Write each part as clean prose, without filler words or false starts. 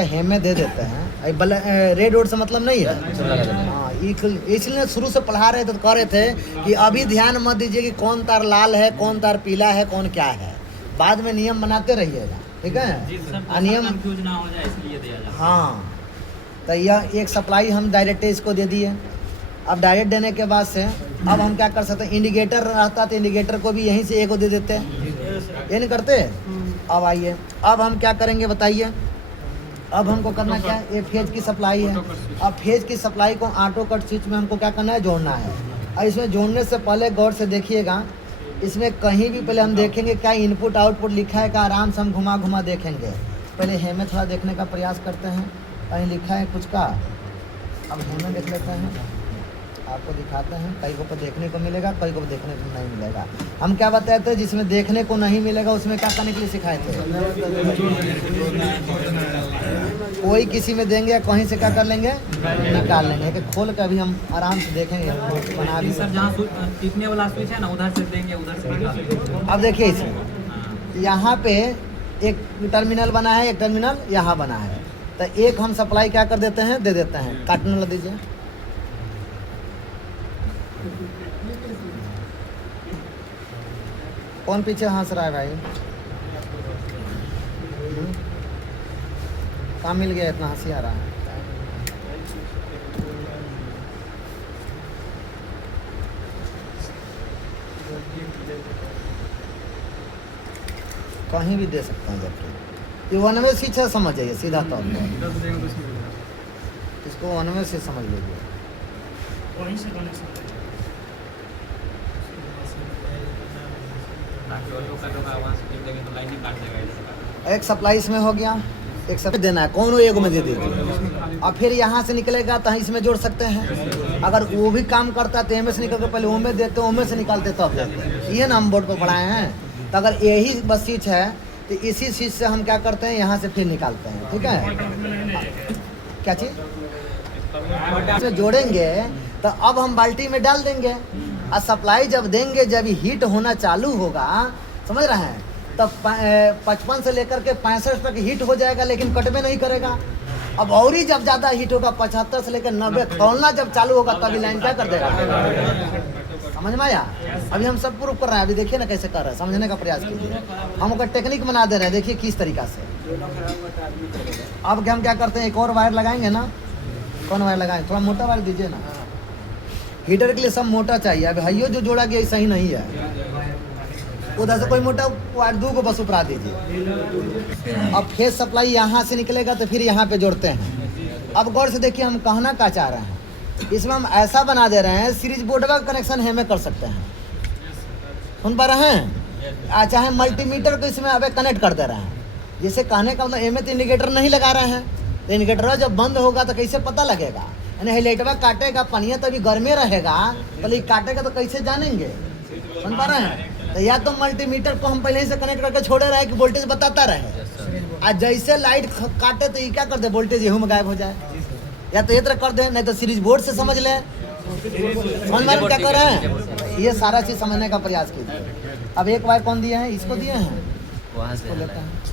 हेमे दे देते हैं। Red road से मतलब नहीं है। हाँ, इसलिए शुरू से पढ़ा रहे थे तो कह रहे थे कि अभी ध्यान मत दीजिए कि कौन तार लाल है, कौन तार पीला है, कौन क्या है। बाद में नियम बनाते रहिएगा, ठीक है। नियम कंफ्यूज ना हो जाए इसलिए दिया जाता है। हाँ, तो यह एक सप्लाई हम डायरेक्ट इसको दे दिए। अब डायरेक्ट देने के बाद से अब हम क्या कर सकते हैं, इंडिकेटर रहता तो इंडिकेटर को भी यहीं से एक दे देते हैं, ये नहीं करते। अब आइए, अब हम क्या करेंगे बताइए। अब हमको करना क्या है, ये फेज की सप्लाई है। अब फेज की सप्लाई को ऑटो कट स्विच में हमको क्या करना है, जोड़ना है। और इसमें जोड़ने से पहले गौर से देखिएगा, इसमें कहीं भी पहले हम देखेंगे क्या इनपुट आउटपुट लिखा है, क्या आराम से हम घुमा घुमा देखेंगे। पहले हेमे थोड़ा देखने का प्रयास करते हैं, कहीं लिखा है कुछ का। अब हेमे देख लेते हैं, आपको दिखाते हैं। कई को पर देखने को मिलेगा, कई को देखने को नहीं मिलेगा। हम क्या बताए थे, जिसमें देखने को नहीं मिलेगा उसमें क्या करने के लिए सिखाए थे। कोई किसी में देंगे या कहीं से क्या कर लेंगे, निकाल लेंगे। कि खोल कर अभी हम आराम से देखेंगे, बना भी सर जहाँ टिपने वाला स्विच है ना, उधर से देंगे, उधर से निकालेंगे। अब देखिए इसमें यहाँ पे एक टर्मिनल बना है, एक टर्मिनल यहाँ बना है। तो एक हम सप्लाई क्या कर देते हैं, दे देते हैं। काटने वाला दीजिए। कौन पीछे हंस रहा है भाई? कहाँ मिल गया इतना हंसी आ रहा है? कहीं भी दे सकते हैं। जबकि ये 1 वे स्विच है, समझ जाइए सीधा तौर पर। इसको 1 वे से समझ लीजिए। एक सप्लाई इसमें हो गया, एक सप्लाई देना है, कौन एगो में दे दीजिए। और फिर यहाँ से निकलेगा तो इसमें जोड़ सकते हैं। अगर वो भी काम करता है तो एम से निकल के पहले ओमे देते, ओमे से निकालते तब देते। ये ना हम बोर्ड पर पढ़ाए हैं। तो अगर यही बस स्विच है तो इसी स्विच से हम क्या करते हैं, यहाँ से फिर निकालते हैं, ठीक है। क्या चीज़ जोड़ेंगे तो अब हम बाल्टी में डाल देंगे और सप्लाई जब देंगे, जब हीट होना चालू होगा, समझ रहे हैं, तब 55 से लेकर के 65 तक हीट हो जाएगा, लेकिन कट में नहीं करेगा। अब और ही जब ज़्यादा हीट होगा, 75 से लेकर 90 खोलना जब चालू होगा, तभी लाइन क्या कर देगा। समझ में आया? अभी हम सब प्रूफ कर रहे हैं। अभी देखिए ना कैसे कर रहे हैं, समझने का प्रयास कीजिए। हम उसका टेक्निक बना दे रहे हैं, देखिए किस तरीका से। अब हम क्या करते हैं, एक और वायर लगाएंगे ना। कौन वायर लगाएंगे, थोड़ा मोटा वायर दीजिए ना। हीटर के लिए सब मोटा चाहिए। अब भाइयों जो जोड़ा गया सही नहीं है, उधर से कोई मोटा वायर 2 को बस उपरा दीजिए। अब फेज सप्लाई यहाँ से निकलेगा तो फिर यहाँ पे जोड़ते हैं। अब गौर से देखिए हम कहना क्या चाह रहे हैं। इसमें हम ऐसा बना दे रहे हैं, सीरीज बोर्ड का कनेक्शन हेमे कर सकते हैं। सुन पा रहे हैं? चाहे मल्टीमीटर को इसमें अब कनेक्ट कर दे रहे हैं। जैसे कहने का मतलब एमे तो इंडिकेटर नहीं लगा रहे हैं, तो इंडिकेटर जब बंद होगा तो कैसे पता लगेगा। यानी हाईलाइटवा काटेगा, पनिया तो अभी गर्मे रहेगा, तो काटेगा तो कैसे जानेंगे। सुन पा रहे हैं? तो या तो मल्टीमीटर को हम पहले ही से कनेक्ट करके छोड़े रहे कि वोल्टेज बताता रहे, और जैसे लाइट काटे तो ये क्या कर दे, वोल्टेज यहू में गायब हो जाए। या तो ये तरह कर दे, नहीं तो सीरीज बोर्ड से समझ ले। समझ में क्या कर रहे हैं, ये सारा चीज समझने का प्रयास कीजिए। अब एक वायर कौन दिए हैं, इसको दिए हैं, वहाँ से लेते हैं।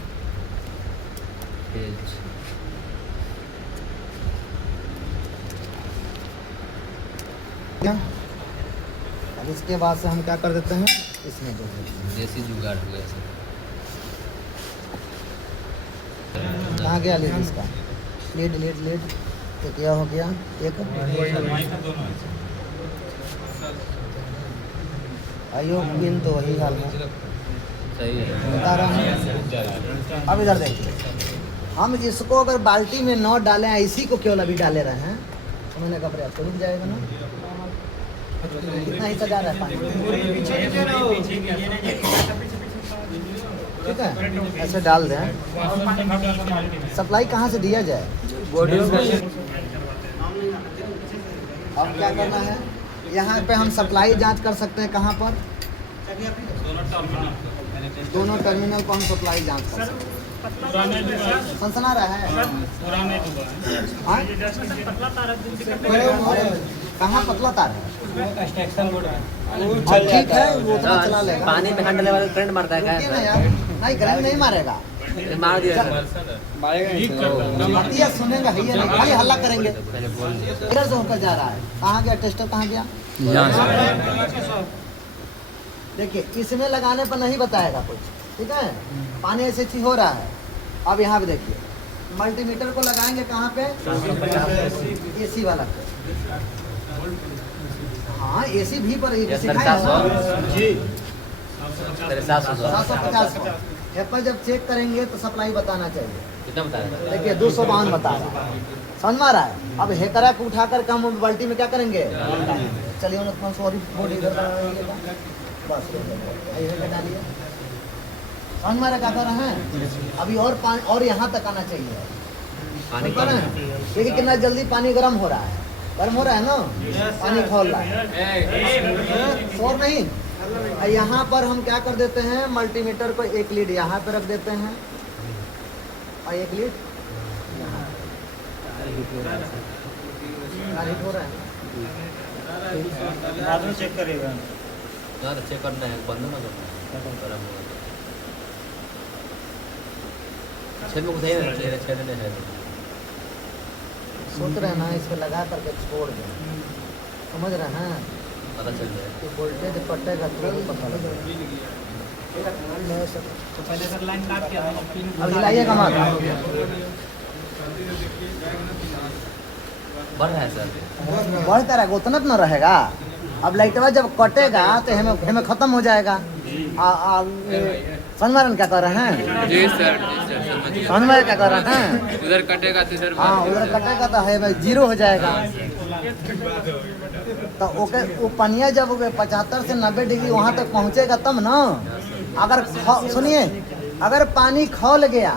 अब इसके बाद से हम क्या कर देते हैं, इसमें जोड़ देते हैं। देसी जुगाड़ हो गया सर। कहाँ गया लीड इसका, लीड लीड लीड तो क्या हो गया, एक आयो पिन तो वही हाल है, सही है, बता रहा हूँ। अब इधर देखिए, हम इसको अगर बाल्टी में न डालें, इसी को केवल अभी डाले रहे हैं, समझने का प्रयास तो रुक जाएगा ना। कितना ही सजा रहा है पानी, ठीक है। ऐसे डाल दें। सप्लाई कहाँ से दिया जाए, अब क्या करना है, यहाँ पे हम सप्लाई जांच कर सकते हैं। कहाँ पर, दोनों टर्मिनल को हम सप्लाई जांच कर सकते हैं। सनसना रहा है, कहाँ पतला तार है, ठीक है, वो उतना चला लेगा। पानी में हैंडल वाला करंट मारता है क्या? नहीं करंट नहीं मारेगा, मार दिया बतिया सुनेगा ही नहीं, खाली हल्ला करेंगे। इधर से होकर जा रहा है, कहाँ गया टेस्टर, कहाँ गया? देखिए इसमें लगाने पर नहीं बताएगा कुछ, ठीक है। पानी ऐसे चीज हो रहा है। अब यहाँ पे देखिए मल्टीमीटर को लगाएंगे कहाँ पे? एसी वाला पे। हाँ एसी भी पर सिखाया है ना? 750 एप्पल जब चेक करेंगे तो सप्लाई बताना चाहिए। कितना बताया? देखिए 252 बता रहा है, समझ में आ रहा है। अब हेकरा को उठा कर हम बाल्टी में क्या करेंगे? चलिए उन सॉरी बोर्ड इधर लगाइएगा, बस ये डालिए। समझ में आ रहा क्या कर रहे हैं? अभी और पानी और यहाँ तक आना चाहिए। पानी समझ पा रहे हैं? देखिए कितना जल्दी पानी गर्म हो रहा है, गर्म हो रहा है ना, पानी खोल रहा है। शोर नहीं। यहाँ पर हम क्या कर देते हैं, मल्टीमीटर को एक लीड यहाँ पे रख देते हैं और एक लीड यहाँ। हो रहा है बाद में चेक करेगा। ना चेक करना है, बंद ना करना है। छेद में कुछ है ना, छेद नहीं है। सोच रहे हैं ना इसको लगा करके छोड़ दें, समझ रहे हैं? पता चल जाए कि वोल्टेज कटेगा तुरंत पता लगेगा। तो पहले सर लाइन काट के अब हिलाइएगा मत। बढ़ रहा है सर, बढ़ता रहेगा उतना न रहेगा। अब लाइटवा जब कटेगा तो हमें खत्म हो जाएगा। समझ में क्या कर रहे हैं? जी सर समझ में क्या कर रहे हैं? उधर कटेगा तो इधर हाँ उधर कटेगा तो है जीरो हो जाएगा। तो ओके वो पनिया जब 75 से 90 डिग्री वहाँ तक पहुँचेगा तब ना। अगर सुनिए, अगर पानी खौल गया,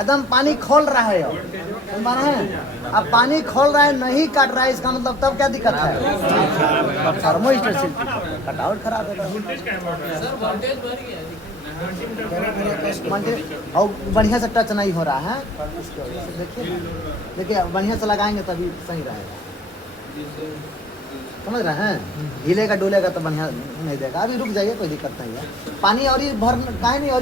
एकदम पानी खोल रहा है, सुन पा रहे हैं? अब पानी खोल रहा है नहीं काट रहा है, इसका मतलब तब क्या दिक्कत है? थर्मोस्टेट कटआउट खराब है। और बढ़िया से टच नहीं हो रहा है। देखिए देखिए बढ़िया से लगाएंगे तभी सही रहेगा, समझ रहे हैं? हिलेगा डोलेगा तो बढ़िया नहीं देगा। अभी रुक जाइए, कोई दिक्कत नहीं है। पानी और ही भर काहे नहीं और